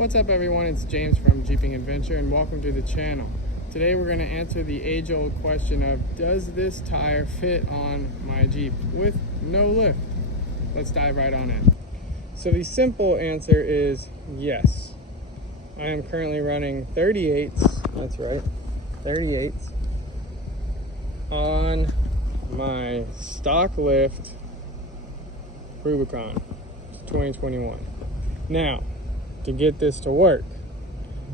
What's up everyone, it's James from Jeeping Adventure and welcome to the channel. Today we're going to answer the age-old question of, does this tire fit on my Jeep with no lift? Let's dive right on in. So the simple answer is yes. I am currently running 38's, that's right, 38's on my stock lift Rubicon 2021. Now, to get this to work,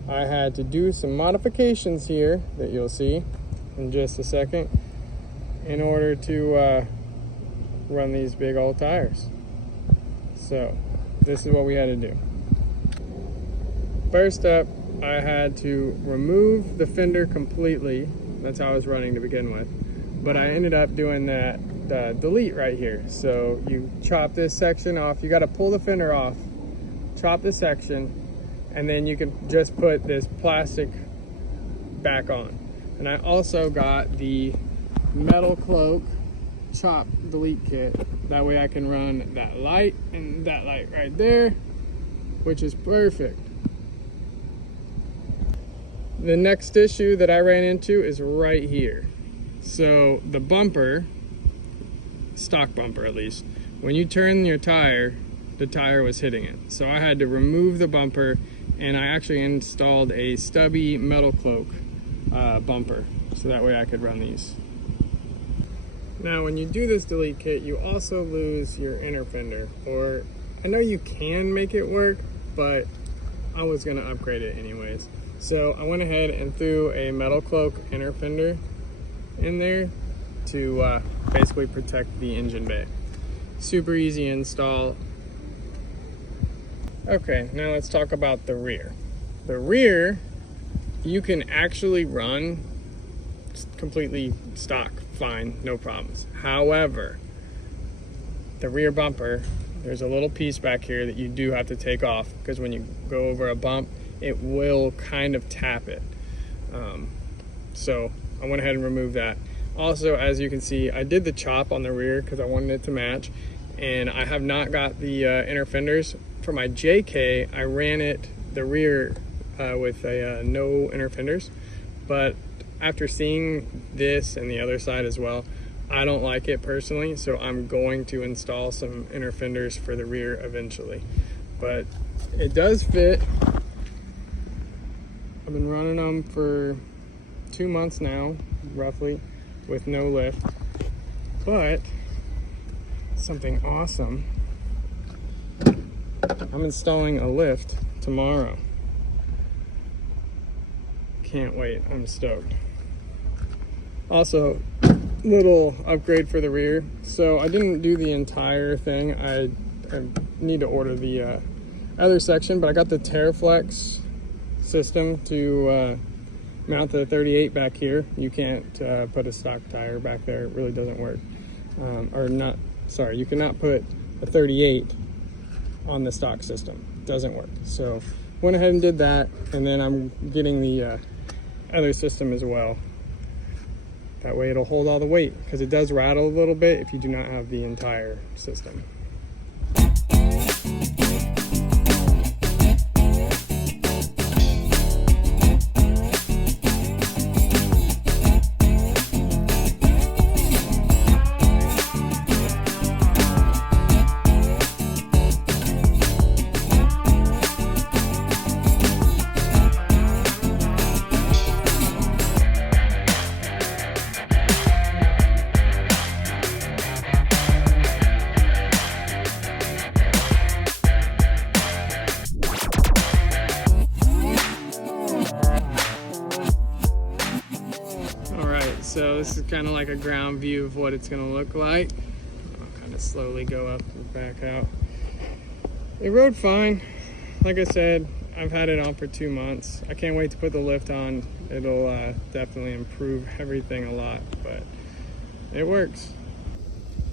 I had to do some modifications here that you'll see in just a second in order to run these big old tires. So this is what we had to do. First up, I had to remove the fender completely. That's how I was running to begin with, but I ended up doing that delete right here. So you chop this section off. You got to pull the fender off, chop the section, and then you can just put this plastic back on. And I also got the metal cloak chop delete kit. That way I can run that light and that light right there, which is perfect. The next issue that I ran into is right here. So the bumper, stock bumper at least, when you turn your tire, the tire was hitting it. So I had to remove the bumper, and I actually installed a stubby metal cloak bumper, so that way I could run these. Now when you do this delete kit, you also lose your inner fender, or I know you can make it work, but I was gonna upgrade it anyways. So I went ahead and threw a metal cloak inner fender in there to basically protect the engine bay. Super easy install. Okay, now let's talk about the rear. The rear, you can actually run completely stock, fine, no problems. However, the rear bumper, there's a little piece back here that you do have to take off, because when you go over a bump, it will kind of tap it. So I went ahead and removed that. Also, as you can see, I did the chop on the rear because I wanted it to match, and I have not got the inner fenders. For my JK, I ran it the rear with a no inner fenders, but after seeing this and the other side as well, I don't like it personally, so I'm going to install some inner fenders for the rear eventually. But it does fit. I've been running them for 2 months now, roughly, with no lift. But something awesome, I'm installing a lift tomorrow. Can't wait, I'm stoked. Also, little upgrade for the rear. So I didn't do the entire thing. I need to order the other section, but I got the TerraFlex system to mount the 38 back here. You can't put a stock tire back there, it really doesn't work. You cannot put a 38 on the stock system, doesn't work. So went ahead and did that, and then I'm getting the other system as well. That way it'll hold all the weight, because it does rattle a little bit if you do not have the entire system. So this is kind of like a ground view of what it's going to look like. I'll kind of slowly go up and back out. It rode fine. Like I said, I've had it on for 2 months. I can't wait to put the lift on. It'll definitely improve everything a lot, but it works.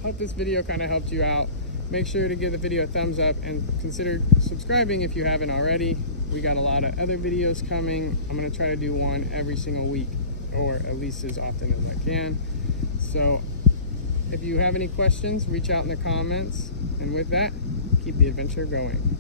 Hope this video kind of helped you out. Make sure to give the video a thumbs up and consider subscribing if you haven't already. We got a lot of other videos coming. I'm going to try to do one every single week, or at least as often as I can. So if you have any questions, reach out in the comments. And with that, keep the adventure going.